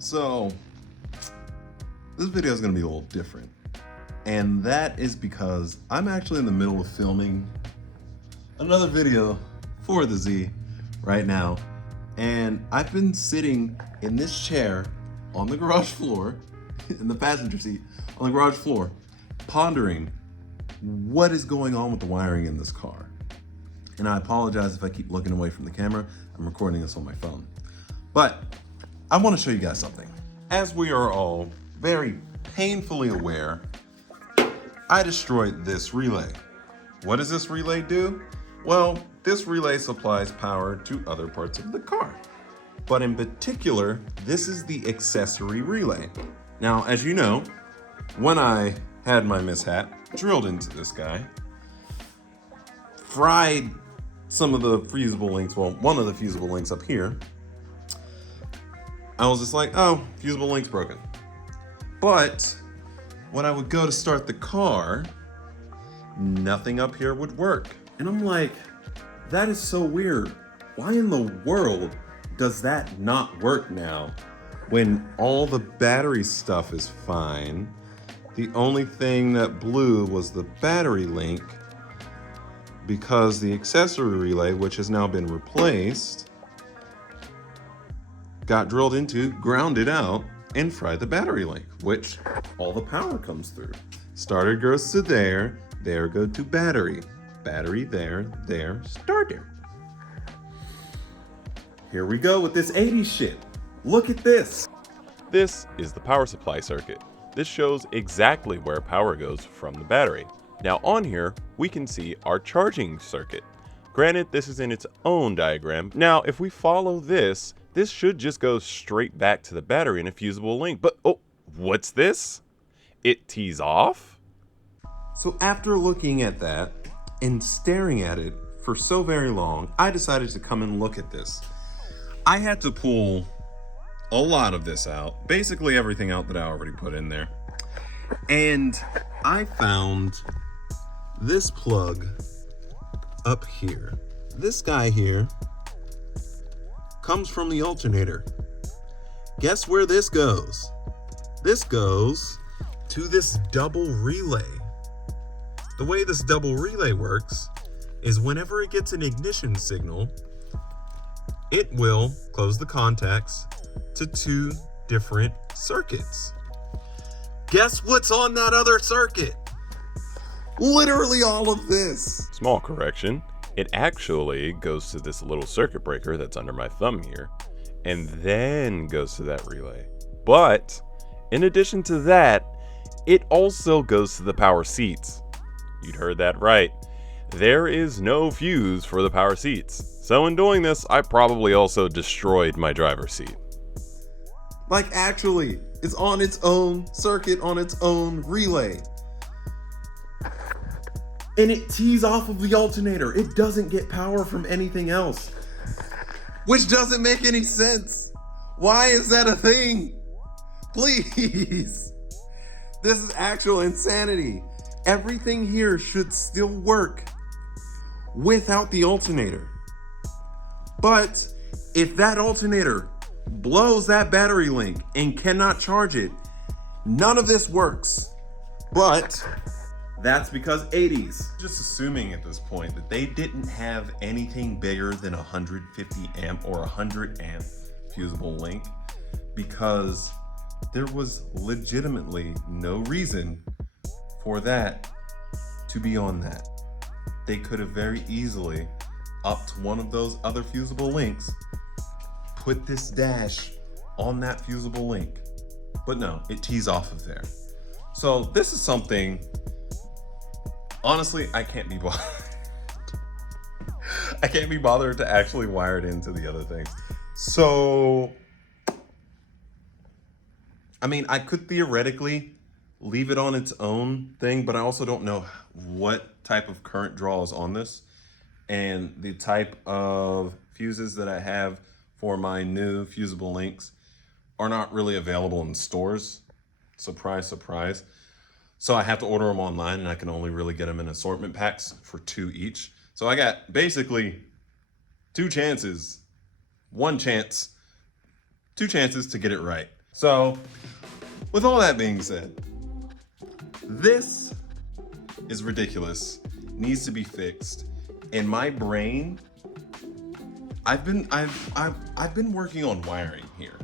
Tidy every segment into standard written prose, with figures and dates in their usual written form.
So this video is going to be a little different, and that is because I'm actually in the middle of filming another video for the Z right now, and I've been sitting in this chair on the garage floor, in the passenger seat on the garage floor, pondering what is going on with the wiring in this car. And I apologize if I keep looking away from the camera. I'm recording this on my phone. But I want to show you guys something. As we are all very painfully aware, I destroyed this relay. What does this relay do? Well, this relay supplies power to other parts of the car. But in particular, this is the accessory relay. Now, as you know, when I had my mishap, drilled into this guy, fried some of the fusible links, well, one of the fusible links up here, I was just like, oh, fusible link's broken. But when I would go to start the car, nothing up here would work. And I'm like, that is so weird. Why in the world does that not work now? When all the battery stuff is fine, the only thing that blew was the battery link, because the accessory relay, which has now been replaced, got drilled into, grounded out, and fried the battery link, which all the power comes through. Starter goes to there go to battery. Battery there, starter. Here we go with this 80s shit. Look at this. This is the power supply circuit. This shows exactly where power goes from the battery. Now on here, we can see our charging circuit. Granted, this is in its own diagram. Now, if we follow this should just go straight back to the battery in a fusible link. But, oh, what's this? It tees off? So after looking at that and staring at it for so very long, I decided to come and look at this. I had to pull a lot of this out, basically everything out that I already put in there. And I found this plug up here. This guy here comes from the alternator. Guess where this goes? This goes to this double relay. The way this double relay works is whenever it gets an ignition signal, it will close the contacts to two different circuits. Guess what's on that other circuit? Literally all of this. Small correction. It actually goes to this little circuit breaker that's under my thumb here, and then goes to that relay. But in addition to that, it also goes to the power seats. You'd heard that right. There is no fuse for the power seats. So in doing this, I probably also destroyed my driver's seat. Like actually, it's on its own circuit, on its own relay. And it tees off of the alternator. It doesn't get power from anything else. Which doesn't make any sense. Why is that a thing? Please. This is actual insanity. Everything here should still work without the alternator. But if that alternator blows that battery link and cannot charge it, none of this works. But that's because 80's. Just assuming at this point that they didn't have anything bigger than 150 amp or 100 amp fusible link, because there was legitimately no reason for that to be on that. They could have very easily upped one of those other fusible links, put this dash on that fusible link, but no, it tees off of there. So this is something, honestly, I can't be bothered. I can't be bothered to actually wire it into the other things. So, I mean, I could theoretically leave it on its own thing, but I also don't know what type of current draw is on this, and the type of fuses that I have for my new fusible links are not really available in stores. Surprise, surprise. So I have to order them online, and I can only really get them in assortment packs for 2 each. So I got basically 2 chances to get it right. So, with all that being said, this is ridiculous, needs to be fixed. And my brain, I've been working on wiring here.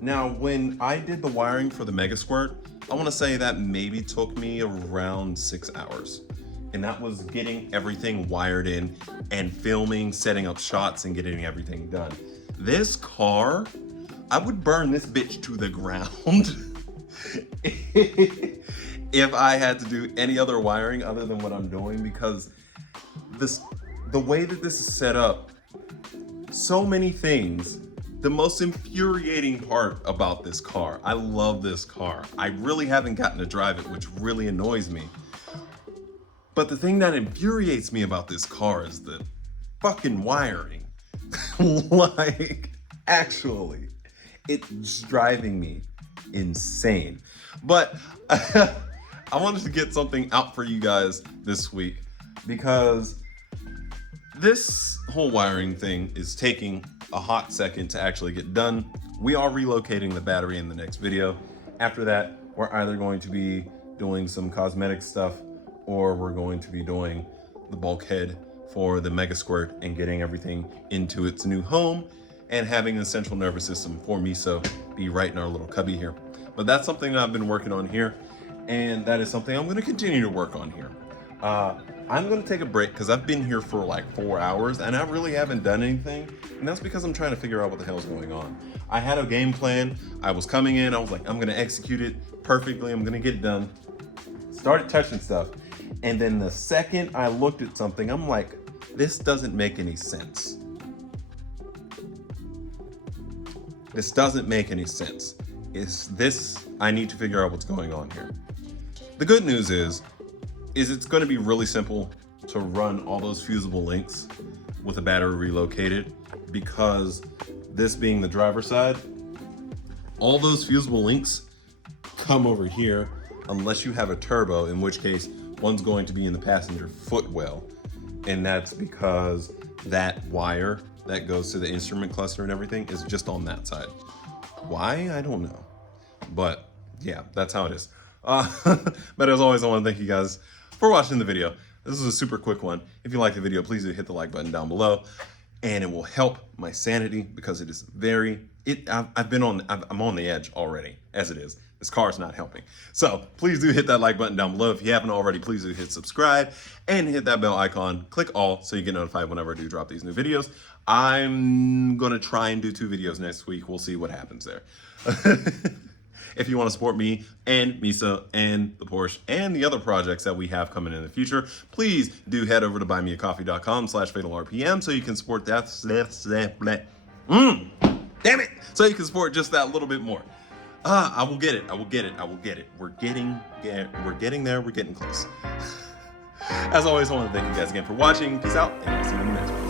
Now, when I did the wiring for the Mega Squirt, I want to say that maybe took me around 6 hours. And that was getting everything wired in and filming, setting up shots, and getting everything done. This car, I would burn this bitch to the ground if I had to do any other wiring other than what I'm doing, because the way that this is set up, so many things. The most infuriating part about this car, I love this car. I really haven't gotten to drive it, which really annoys me. But the thing that infuriates me about this car is the fucking wiring. Like, actually, it's driving me insane. But I wanted to get something out for you guys this week, because this whole wiring thing is taking a hot second to actually get done. We are relocating the battery in the next video. After that, we're either going to be doing some cosmetic stuff, or we're going to be doing the bulkhead for the Mega Squirt and getting everything into its new home, and having the central nervous system for Miso be right in our little cubby here. But that's something that I've been working on here, and that is something I'm going to continue to work on here. I'm going to take a break because I've been here for like 4 hours and I really haven't done anything, and that's because I'm trying to figure out what the hell's going on. I had a game plan. I was coming in, I was like, I'm going to execute it perfectly, I'm going to get it done. Started touching stuff, and then the second I looked at something, I'm like, this doesn't make any sense. This doesn't make any sense. I need to figure out what's going on here. The good news is it's going to be really simple to run all those fusible links with the battery relocated, because this being the driver's side, all those fusible links come over here unless you have a turbo, in which case one's going to be in the passenger footwell, and that's because that wire that goes to the instrument cluster and everything is just on that side. Why? I don't know. But yeah, that's how it is. But as always, I want to thank you guys for watching the video. This is a super quick one. If you like the video, please do hit the like button down below, and it will help my sanity, because it is I'm on the edge already as it is. This car is not helping. So please do hit that like button down below. If you haven't already, please do hit subscribe and hit that bell icon. Click all so you get notified whenever I do drop these new videos. I'm gonna try and do 2 videos next week. We'll see what happens there. If you want to support me and Miso and the Porsche and the other projects that we have coming in the future, please do head over to buymeacoffee.com/FatalRPM so you can support that. Damn it! So you can support just that little bit more. I will get it. I will get it. I will get it. We're getting there. We're getting close. As always, I want to thank you guys again for watching. Peace out, and I'll see you in the next one.